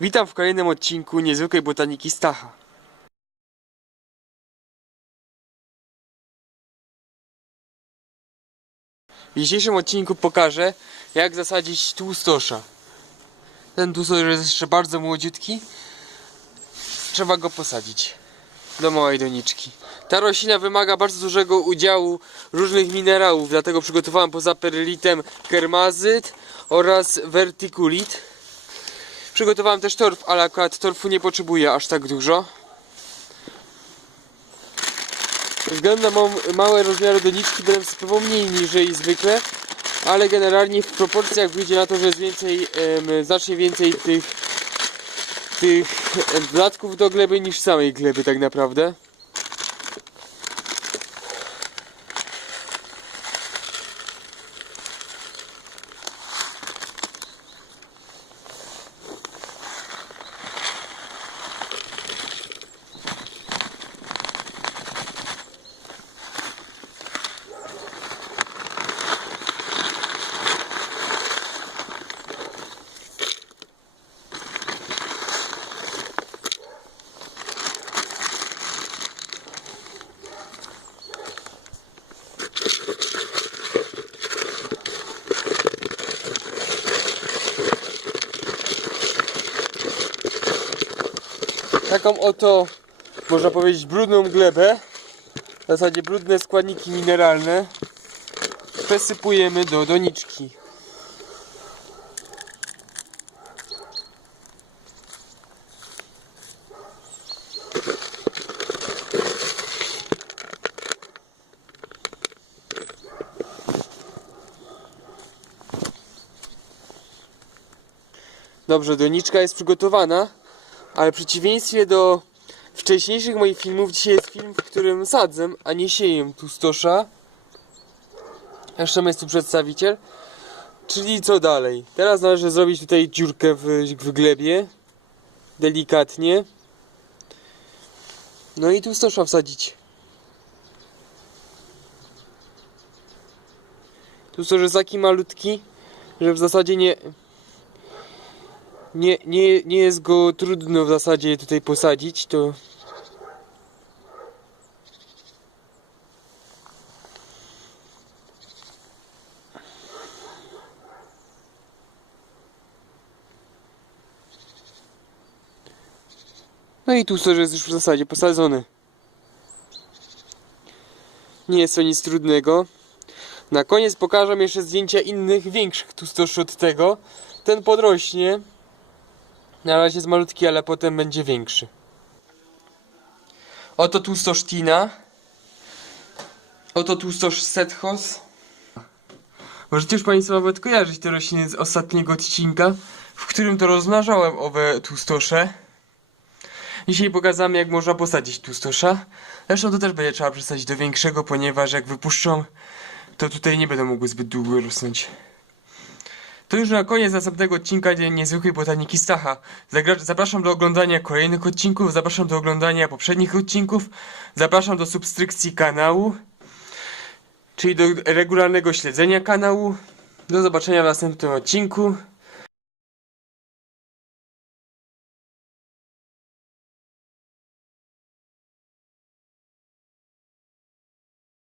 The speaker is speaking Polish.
Witam w kolejnym odcinku Niezwykłej Botaniki Stacha. W dzisiejszym odcinku pokażę, jak zasadzić tłustosza. Ten tłustosz jest jeszcze bardzo młodziutki. Trzeba go posadzić do małej doniczki. Ta roślina wymaga bardzo dużego udziału różnych minerałów, dlatego przygotowałem poza perylitem kermazyt oraz verticulit. Przygotowałem też torf, ale akurat torfu nie potrzebuję aż tak dużo. Ze względu na małe rozmiary doniczki będę wsypywał mniej niż zwykle, ale generalnie w proporcjach wyjdzie na to, że jest więcej, znacznie więcej tych, tych dodatków do gleby niż samej gleby tak naprawdę. Taką oto, można powiedzieć, brudną glebę, w zasadzie brudne składniki mineralne, przesypujemy do doniczki. Dobrze, doniczka jest przygotowana. Ale w przeciwieństwie do wcześniejszych moich filmów, dzisiaj jest film, w którym sadzę, a nie sieję tustosza. Jeszcze jest tu przedstawiciel. Czyli co dalej? Teraz należy zrobić tutaj dziurkę w, w glebie. Delikatnie. No i tustosza wsadzić. Tustosz jest taki malutki, że w zasadzie nie, nie, nie, nie jest go trudno w zasadzie tutaj posadzić, to No i tu że jest już w zasadzie posadzony. Nie jest to nic trudnego. Na koniec pokażę jeszcze zdjęcia innych, większych tustoszy od tego. Ten podrośnie. Na razie jest malutki, ale potem będzie większy. Oto tłustosz Tina. Oto tłustosz Sethos. Możecie już Państwo nawet kojarzyć te rośliny z ostatniego odcinka, w którym to rozmnażałem owe tłustosze. Dzisiaj pokazamy jak można posadzić tłustosza. Zresztą to też będzie trzeba przesadzić do większego, ponieważ jak wypuszczą, to tutaj nie będą mogły zbyt długo rosnąć. To już na koniec następnego odcinka Niezwykłej Botaniki Stacha. Zapraszam do oglądania kolejnych odcinków, zapraszam do oglądania poprzednich odcinków, zapraszam do subskrypcji kanału, czyli do regularnego śledzenia kanału. Do zobaczenia w następnym odcinku.